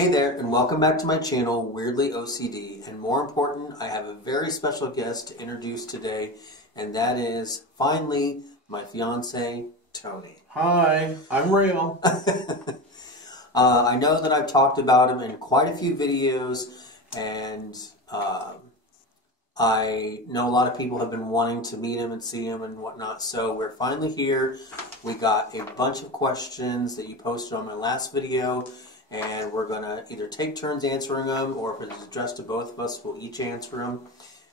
Hey there, and welcome back to my channel, Weirdly OCD. And more important, I have a very special guest to introduce today, and that is, finally, my fiance, Tony. Hi, I'm real. I know that I've talked about him in quite a few videos, and I know a lot of people have been wanting to meet him and see him and whatnot, so we're finally here. We got a bunch of questions that you posted on my last video, and we're going to either take turns answering them, or if it's addressed to both of us, we'll each answer them.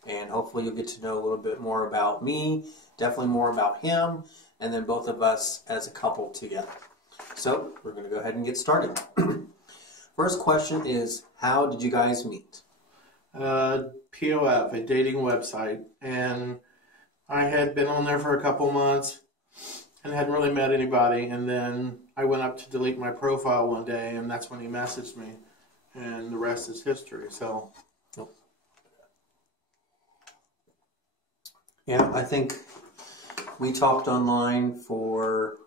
And hopefully you'll get to know a little bit more about me, definitely more about him, and then both of us as a couple together. So we're going to go ahead and get started. First question is, how did you guys meet? POF, a dating website, and I had been on there for a couple months and hadn't really met anybody, and then I went up to delete my profile one day, and that's when he messaged me, and the rest is history. So yeah, I think we talked online for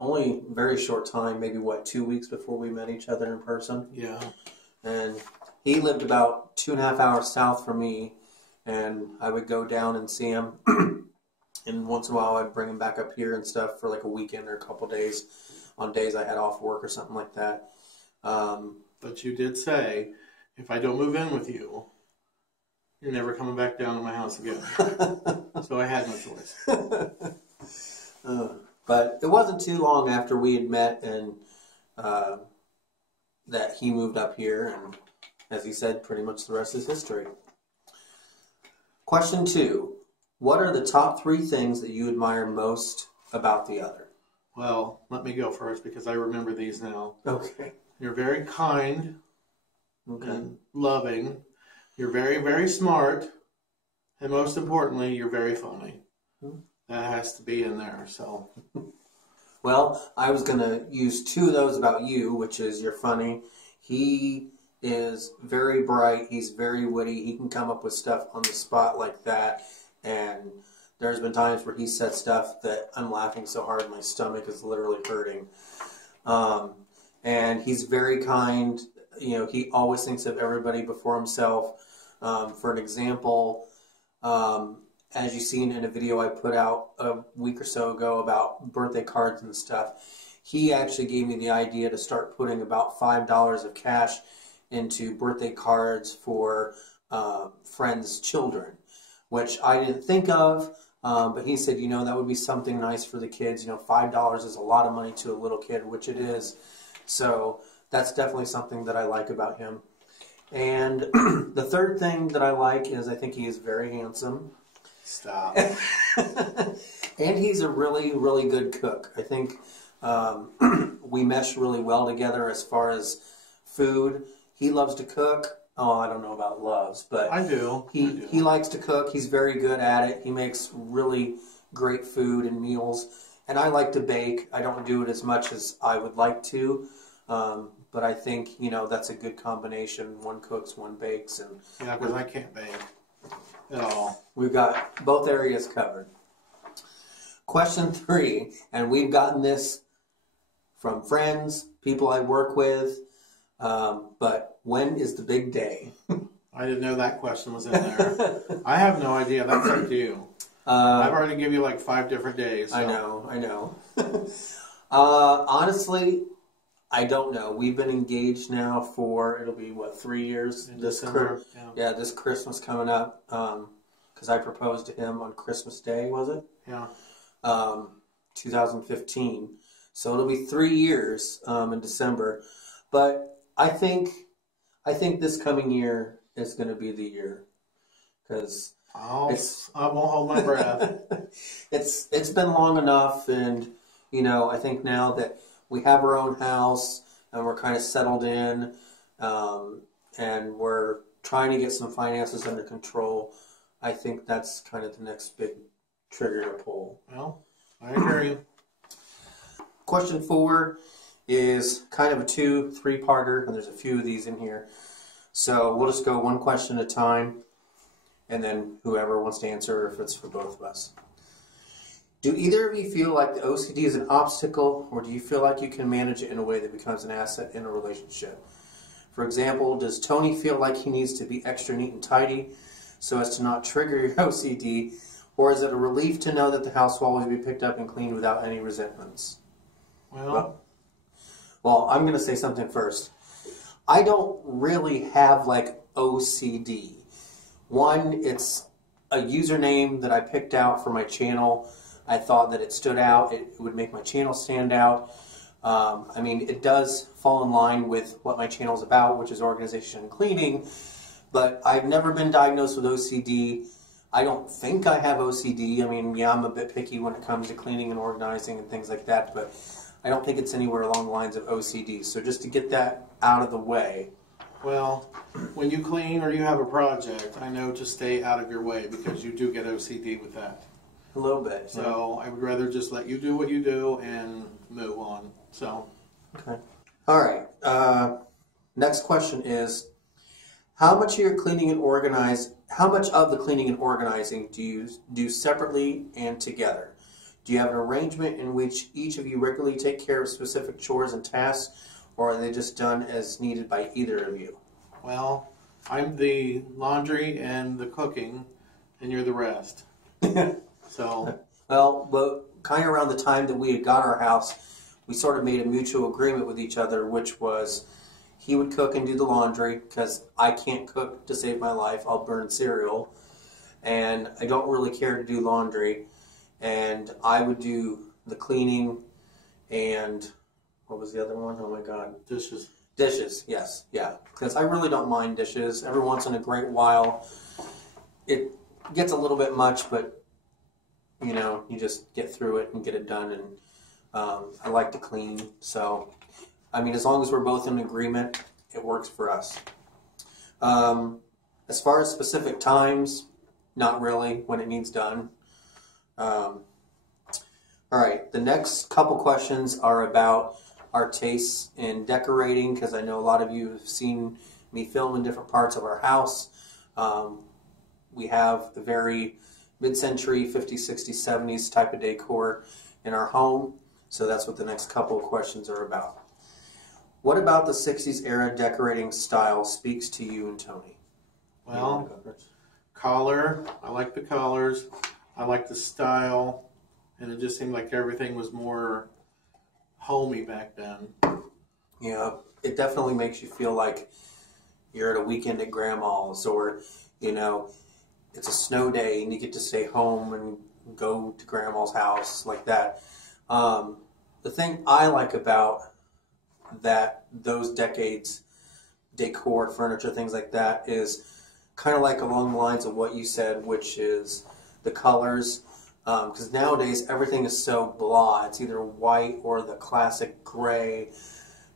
only a very short time, maybe what, 2 weeks before we met each other in person. Yeah. And he lived about 2.5 hours south from me, and I would go down and see him. And once in a while I'd bring him back up here and stuff for like a weekend or a couple days on days I had off work or something like that. But you did say, if I don't move in with you, you're never coming back down to my house again. So I had no choice. But it wasn't too long after we had met and that he moved up here, and as he said, pretty much the rest is history. Question 2. What are the top 3 things that you admire most about the other? Well, let me go first because I remember these now. Okay. You're very kind, Okay. and loving. You're very, very smart. And most importantly, you're very funny. That has to be in there. So, Well, I was going to use 2 of those about you, which is you're funny. He is very bright. He's very witty. He can come up with stuff on the spot like that. And there's been times where he said stuff that I'm laughing so hard my stomach is literally hurting. And he's very kind. You know, he always thinks of everybody before himself. For an example, as you've seen in a video I put out a week or so ago about birthday cards and stuff, he actually gave me the idea to start putting about $5 of cash into birthday cards for friends' children, which I didn't think of, but he said, you know, that would be something nice for the kids. You know, $5 is a lot of money to a little kid, which it is. So that's definitely something that I like about him. And the third thing that I like is I think he is very handsome. stop. And he's a really, really good cook. I think we mesh really well together as far as food. He loves to cook. Oh, I don't know about loves, but I do. He likes to cook. He's very good at it. He makes really great food and meals. And I like to bake. I don't do it as much as I would like to. But I think, you know, that's a good combination. One cooks, one bakes. And Yeah, because I can't bake at all. we've got both areas covered. Question 3, and we've gotten this from friends, people I work with, but when is the big day? I didn't know that question was in there. I have no idea. That's up to you. I've already given you like 5 different days. So. I know. Honestly, I don't know. We've been engaged now for, it'll be, what, 3 years? December, yeah, this Christmas coming up, because I proposed to him on Christmas Day, was it? Yeah. 2015. So it'll be 3 years in December. But I think this coming year is going to be the year, because I won't hold my breath. it's been long enough, and you know, I think now that we have our own house and we're kind of settled in, and we're trying to get some finances under control, I think that's kind of the next big trigger to pull. Well, I agree. Question 4 is kind of a 2-3-parter, and there's a few of these in here. So we'll just go one question at a time, and then whoever wants to answer, if it's for both of us. Do either of you feel like the OCD is an obstacle, or do you feel like you can manage it in a way that becomes an asset in a relationship? For example, does Tony feel like he needs to be extra neat and tidy so as to not trigger your OCD, or is it a relief to know that the house will always be picked up and cleaned without any resentments? Well, I'm going to say something first. I don't really have like OCD. One, it's a username that I picked out for my channel. I thought that it stood out. It would make my channel stand out. I mean, it does fall in line with what my channel is about, which is organization and cleaning, but I've never been diagnosed with OCD. I don't think I have OCD. I mean, yeah, I'm a bit picky when it comes to cleaning and organizing and things like that, but I don't think it's anywhere along the lines of OCD. So just to get that out of the way. Well, when you clean or you have a project, I know to stay out of your way because you do get OCD with that. A little bit. So I would rather just let you do what you do and move on. So. Okay. All right. Next question is, how much of your cleaning and how much of the cleaning and organizing do you do separately and together? Do you have an arrangement in which each of you regularly take care of specific chores and tasks, or are they just done as needed by either of you? Well, I'm the laundry and the cooking, and you're the rest. So. Well, kind of around the time that we had got our house, we sort of made a mutual agreement with each other, which was he would cook and do the laundry because I can't cook to save my life. I'll burn cereal, and I don't really care to do laundry. And I would do the cleaning and what was the other one? Oh my God. Dishes. Dishes, yes, yeah. Because I really don't mind dishes. Every once in a great while, it gets a little bit much, but you know, you just get through it and get it done. And I like to clean, so I mean, as long as we're both in agreement, it works for us. As far as specific times, not really when it needs done. All right, the next couple questions are about our tastes in decorating, because I know a lot of you have seen me film in different parts of our house. We have a very mid-century 50s, 60s, 70s type of decor in our home, so that's what the next couple of questions are about. What about the 60s era decorating style speaks to you and Tony? Well, color, I like the colors, I like the style, and it just seemed like everything was more homey back then. Yeah, it definitely makes you feel like you're at a weekend at Grandma's, or, you know, it's a snow day and you get to stay home and go to Grandma's house like that. The thing I like about those decades decor, furniture, things like that, is kind of like along the lines of what you said, which is the colors. Because nowadays everything is so blah. It's either white or the classic gray,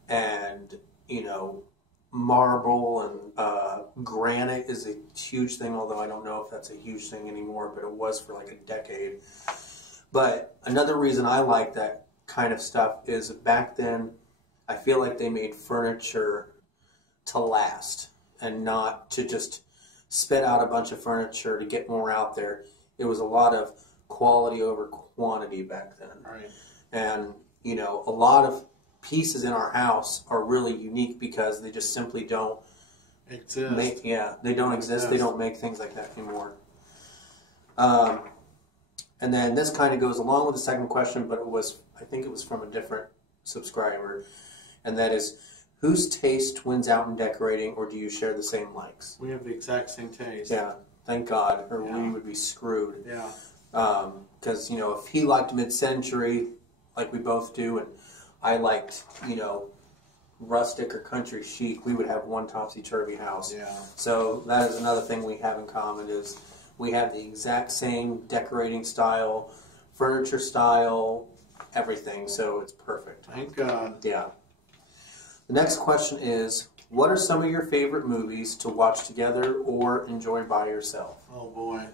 and you know, marble and granite is a huge thing. Although I don't know if that's a huge thing anymore, but it was for like a decade. But another reason I like that kind of stuff is back then, I feel like they made furniture to last and not to just spit out a bunch of furniture to get more out there. It was a lot of quality over quantity back then. Right. And, you know, a lot of pieces in our house are really unique because they just simply don't exist. They don't exist. They don't make things like that anymore. And then this kind of goes along with the second question, but I think it was from a different subscriber. And that is, whose taste wins out in decorating, or do you share the same likes? We have the exact same taste. Yeah, thank God, or we would be screwed. Yeah. Because, you know, if he liked mid-century, like we both do, and I liked, you know, rustic or country chic, we would have one topsy-turvy house. Yeah. So that is another thing we have in common, is we have the exact same decorating style, furniture style, everything, so it's perfect. Thank God. Yeah. The next question is, what are some of your favorite movies to watch together or enjoy by yourself? Oh boy.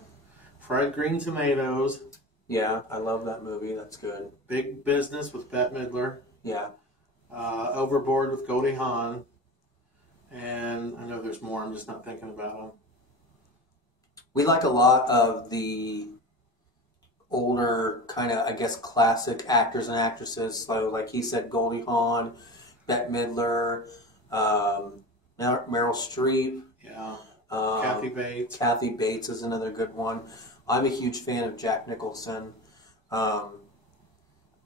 Fried Green Tomatoes. Yeah, I love that movie. That's good. Big Business with Bette Midler. Yeah. Overboard with Goldie Hawn. And I know there's more, I'm just not thinking about them. We like a lot of the older, kind of, I guess, classic actors and actresses. So, like he said, Goldie Hawn, Bette Midler, Meryl Streep. Yeah. Um, Kathy Bates. Kathy Bates is another good one. I'm a huge fan of Jack Nicholson. Um,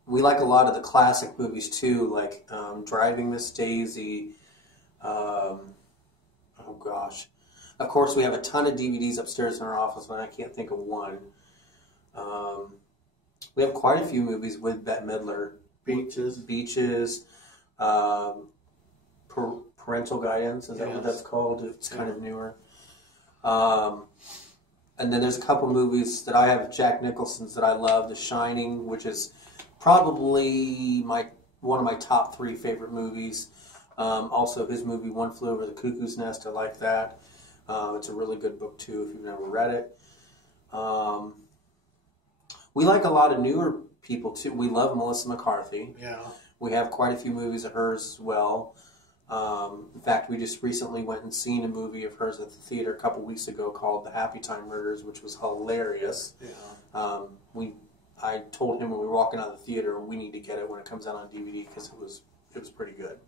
we like a lot of the classic movies too, like Driving Miss Daisy. Oh gosh. Of course, we have a ton of DVDs upstairs in our office, and I can't think of one. Um, we have quite a few movies with Bette Midler. Beaches. Um, Parental Guidance, is that what that's called? It's kind of newer. And then there's a couple movies that I have Jack Nicholson's that I love. The Shining, which is probably one of my top 3 favorite movies. Also, his movie One Flew Over the Cuckoo's Nest, I like that. It's a really good book too if you've never read it. We like a lot of newer people too. We love Melissa McCarthy. Yeah. We have quite a few movies of hers as well. In fact, we just recently went and seen a movie of hers at the theater a couple weeks ago called The Happy Time Murders, which was hilarious. Yeah. I told him when we were walking out of the theater, we need to get it when it comes out on DVD because it was pretty good.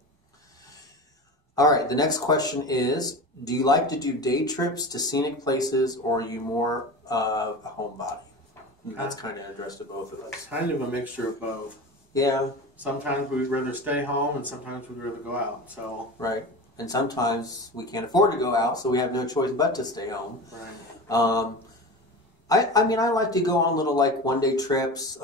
All right, the next question is, do you like to do day trips to scenic places, or are you more of a homebody? That's kind of addressed to both of us. Kind of a mixture of both. Yeah. Sometimes we'd rather stay home, and sometimes we'd rather go out. So. Right. And sometimes we can't afford to go out, so we have no choice but to stay home. Right. I mean, I like to go on little like one-day trips.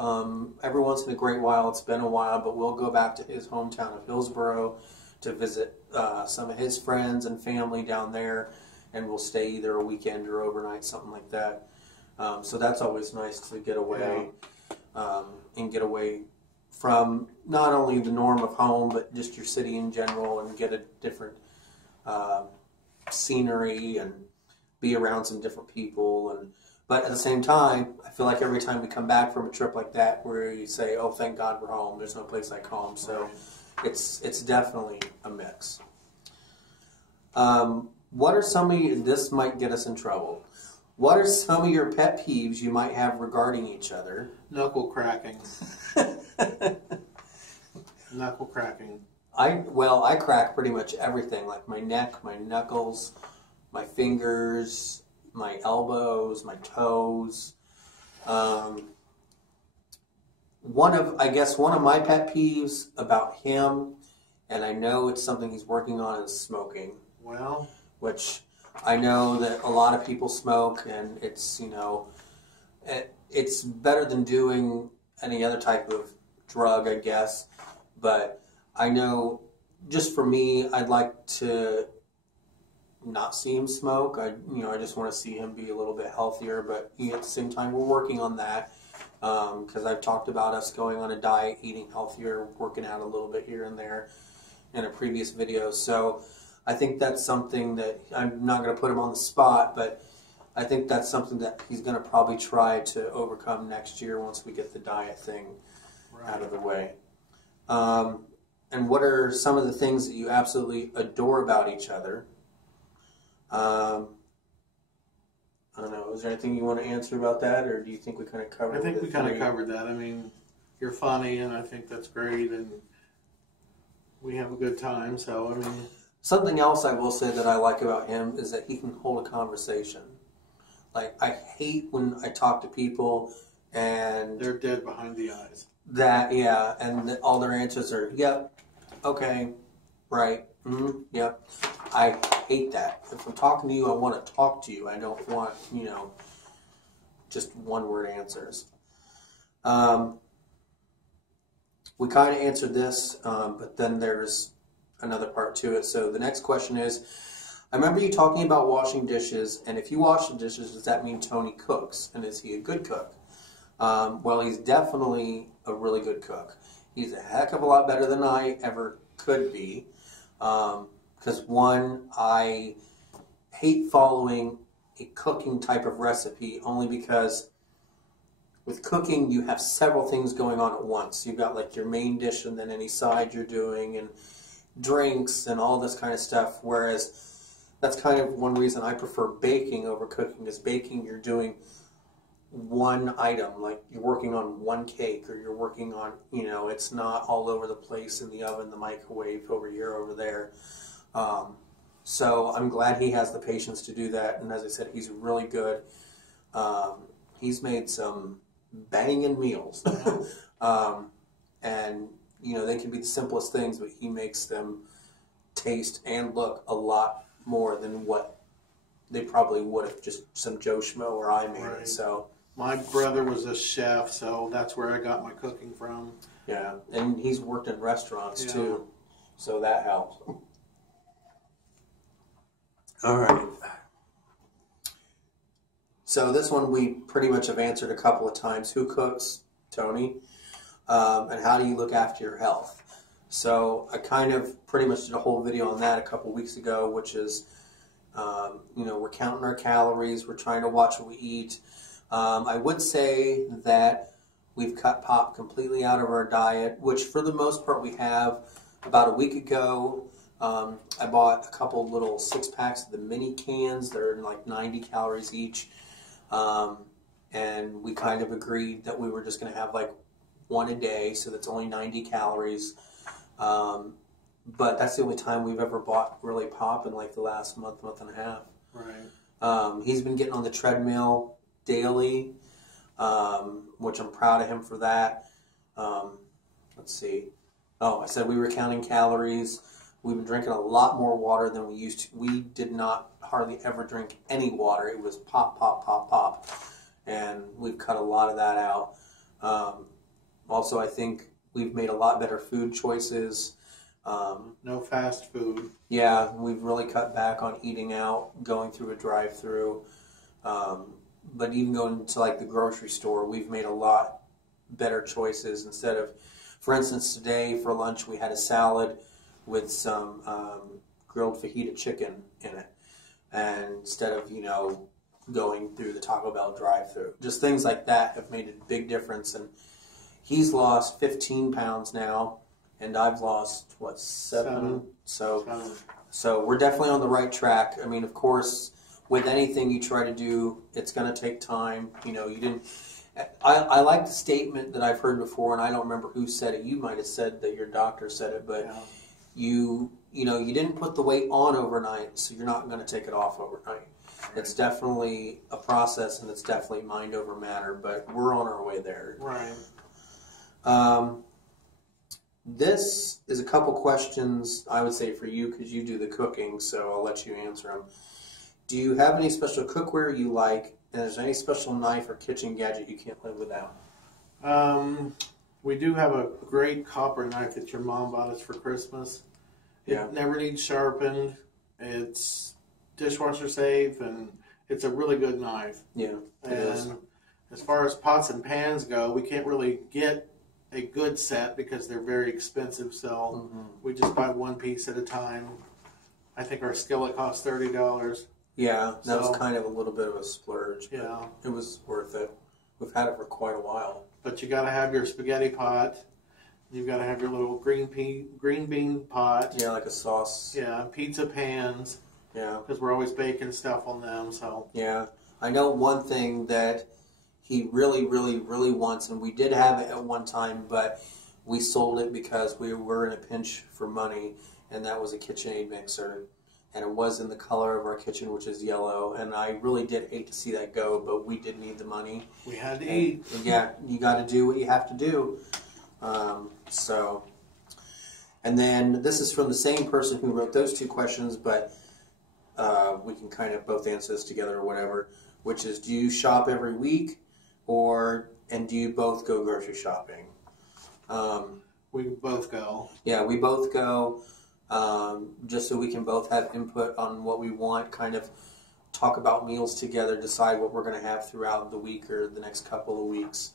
Every once in a great while, it's been a while, but we'll go back to his hometown of Hillsboro to visit some of his friends and family down there, and we'll stay either a weekend or overnight, something like that. So that's always nice to get away and get away from not only the norm of home, but just your city in general, and get a different scenery and be around some different people. But at the same time, I feel like every time we come back from a trip like that, where you say, "Oh, thank God we're home. There's no place like home." So it's definitely a mix. What are some of you? This might get us in trouble. What are some of your pet peeves you might have regarding each other? Knuckle cracking. Knuckle cracking. I crack pretty much everything, like my neck, my knuckles, my fingers, my elbows, my toes. One of my pet peeves about him, and I know it's something he's working on, is smoking. Well, which I know that a lot of people smoke, and it's it's better than doing any other type of drug, I guess. But I know, just for me, I'd like to not see him smoke. I just want to see him be a little bit healthier. But at the same time, we're working on that because I've talked about us going on a diet, eating healthier, working out a little bit here and there in a previous video. So I think that's something that I'm not going to put him on the spot, but I think that's something that he's going to probably try to overcome next year once we get the diet thing out of the way. And what are some of the things that you absolutely adore about each other? I don't know. Is there anything you want to answer about that, or do you think we kind of covered it? I think we kind of covered that. I mean, you're funny, and I think that's great, and we have a good time. So, I mean, something else I will say that I like about him is that he can hold a conversation. Like, I hate when I talk to people and they're dead behind the eyes. And all their answers are, yep, okay, right, yep. I hate that. If I'm talking to you, I want to talk to you. I don't want, just one-word answers. We kind of answered this, but then there's another part to it. So the next question is, I remember you talking about washing dishes, and if you wash the dishes, does that mean Tony cooks? And is he a good cook? Well, he's definitely a really good cook. He's a heck of a lot better than I ever could be. Because one, I hate following a cooking type of recipe only because with cooking you have several things going on at once. You've got like your main dish and then any side you're doing and drinks and all this kind of stuff, whereas that's kind of one reason I prefer baking over cooking. Is baking, you're doing one item, like you're working on one cake, or you're working on, it's not all over the place in the oven, the microwave, over here, over there. So I'm glad he has the patience to do that. And as I said, he's really good. He's made some banging meals. And, you know, they can be the simplest things, but he makes them taste and look a lot more than what they probably would if just some Joe Schmo or I made it. So my brother was a chef, so that's where I got my cooking from. yeah, and he's worked in restaurants too, so that helps. All right. So this one we pretty much have answered a couple of times. Who cooks? Tony. And how do you look after your health? So I kind of pretty much did a whole video on that a couple weeks ago, which is, you know, we're counting our calories, we're trying to watch what we eat. I would say that we've cut pop completely out of our diet, which for the most part we have. About a week ago, I bought a couple little 6-packs of the mini cans. They're like 90 calories each. And we kind of agreed that we were just going to have like one a day, so that's only 90 calories. But that's the only time we've ever bought really pop in like the last month and a half. Right. He's been getting on the treadmill daily, which I'm proud of him for that. Let's see. Oh, I said we were counting calories. We've been drinking a lot more water than we used to. We did not hardly ever drink any water. It was pop, pop, pop, pop. And we've cut a lot of that out. Also, I think we've made a lot better food choices. No fast food. Yeah, we've really cut back on eating out, going through a drive-through. But even going to like the grocery store, we've made a lot better choices. Instead of, for instance, today for lunch we had a salad with some grilled fajita chicken in it. And instead of, you know, going through the Taco Bell drive-through. Just things like that have made a big difference. And he's lost 15 pounds now, and I've lost, what, 7? So we're definitely on the right track. I mean, of course, with anything you try to do, it's going to take time. You know, you didn't... I like the statement that I've heard before, and I don't remember who said it. You might have said that your doctor said it, but you know, you didn't put the weight on overnight, so you're not going to take it off overnight. It's definitely a process, and it's definitely mind over matter, but we're on our way there. Right. This is a couple questions I would say for you because you do the cooking, so I'll let you answer them. Do you have any special cookware you like, and is there any special knife or kitchen gadget you can't live without? We do have a great copper knife that your mom bought us for Christmas. It never needs sharpened. It's dishwasher safe, and it's a really good knife. Yeah, it is. As far as pots and pans go, we can't really get a good set because they're very expensive, so we just buy one piece at a time. I think our skillet costs $30. Yeah, that was kind of a little bit of a splurge. Yeah. It was worth it. We've had it for quite a while. But you got to have your spaghetti pot. You've got to have your little green bean pot. Yeah, like a sauce. Yeah, pizza pans. Yeah. Because we're always baking stuff on them, so. Yeah. I know one thing that he really, really, really wants, and we did have it at one time, but we sold it because we were in a pinch for money, and that was a KitchenAid mixer. And it was in the color of our kitchen, which is yellow. And I really did hate to see that go, but we did need the money. We had to eat. Yeah, you got to do what you have to do. And then this is from the same person who wrote those two questions, but we can kind of both answer this together or whatever, which is, do you shop every week, and do you both go grocery shopping? We both go. Yeah, we both go. Just so we can both have input on what we want, kind of talk about meals together, decide what we're going to have throughout the week or the next couple of weeks.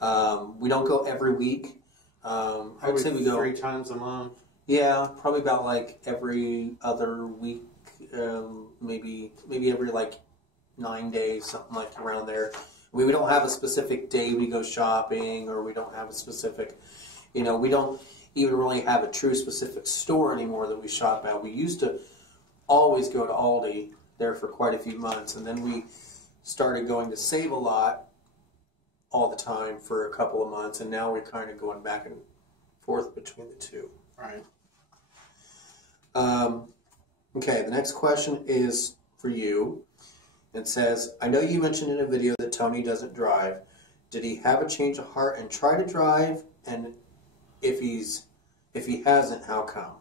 We don't go every week. I would say we go 3 times a month. Yeah, probably about like every other week, maybe every like 9 days, something like around there. We don't have a specific day we go shopping, or we don't have a specific, we don't even really have a true specific store anymore that we shop at. We used to always go to Aldi there for quite a few months, and then we started going to Save a Lot all the time for a couple of months, and now we're kind of going back and forth between the two. Right. Okay, the next question is for you. It says, I know you mentioned in a video that Tony doesn't drive. Did he have a change of heart and try to drive? And if he hasn't, how come?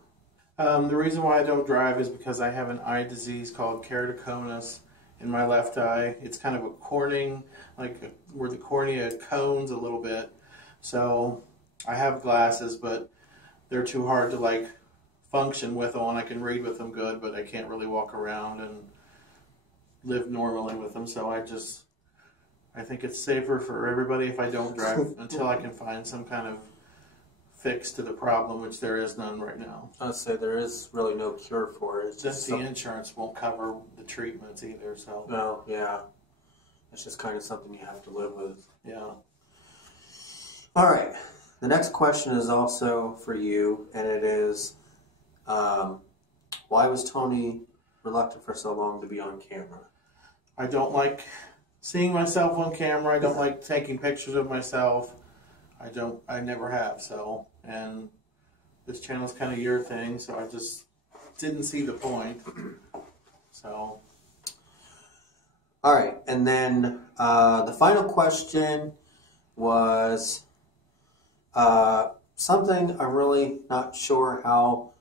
The reason why I don't drive is because I have an eye disease called keratoconus in my left eye. It's kind of a corning, like where the cornea cones a little bit. So I have glasses, but they're too hard to like function with on. I can read with them good, but I can't really walk around and live normally with them. So I think it's safer for everybody if I don't drive until I can find some kind of fix to the problem, which there is none right now. I'd say there is really no cure for it. It's just the insurance won't cover the treatments either. So no, yeah, it's just kind of something you have to live with. Yeah. All right. The next question is also for you, and it is, why was Tony reluctant for so long to be on camera? I don't like seeing myself on camera. I don't like taking pictures of myself. I never have, so, and this channel's kind of your thing, so I just didn't see the point, so. All right, and then the final question was something I'm really not sure how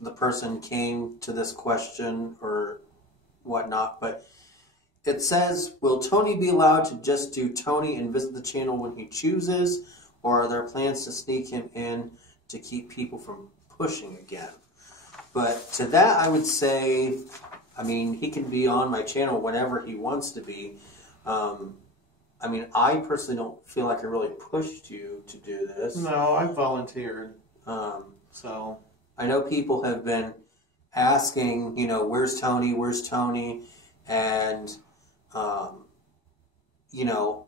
the person came to this question or whatnot, but it says, will Tony be allowed to just do Tony and visit the channel when he chooses, or are there plans to sneak him in to keep people from pushing again? But to that I would say, I mean, he can be on my channel whenever he wants to be. I mean, I personally don't feel like I really pushed you to do this. No, I volunteered. So I know people have been asking, you know, where's Tony? Where's Tony? And, you know,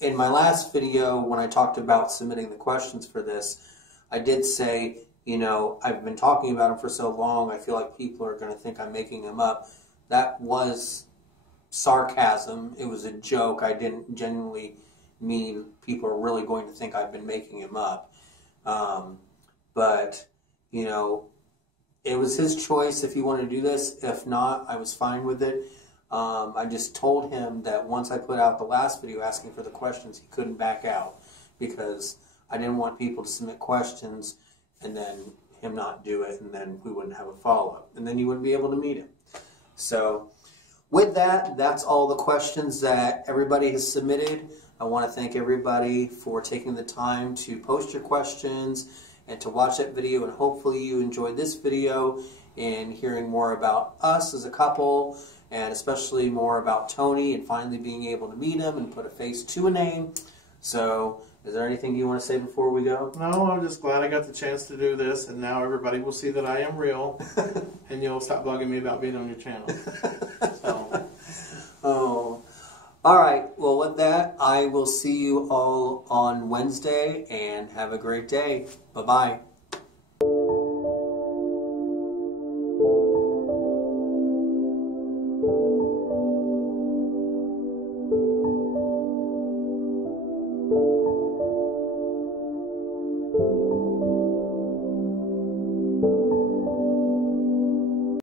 in my last video when I talked about submitting the questions for this, I did say, you know, I've been talking about him for so long, I feel like people are going to think I'm making him up. That was sarcasm. It was a joke. I didn't genuinely mean people are really going to think I've been making him up. But, you know, it was his choice if he wanted to do this. If not, I was fine with it. I just told him that once I put out the last video asking for the questions, he couldn't back out because I didn't want people to submit questions and then him not do it, and then we wouldn't have a follow-up, and then you wouldn't be able to meet him. So with that, that's all the questions that everybody has submitted. I want to thank everybody for taking the time to post your questions and to watch that video, and hopefully you enjoyed this video and hearing more about us as a couple, and especially more about Tony and finally being able to meet him and put a face to a name. So, is there anything you want to say before we go? No, I'm just glad I got the chance to do this, and now everybody will see that I am real, and you'll stop bugging me about being on your channel. So. Oh. All right. Well, with that, I will see you all on Wednesday, and have a great day. Bye-bye.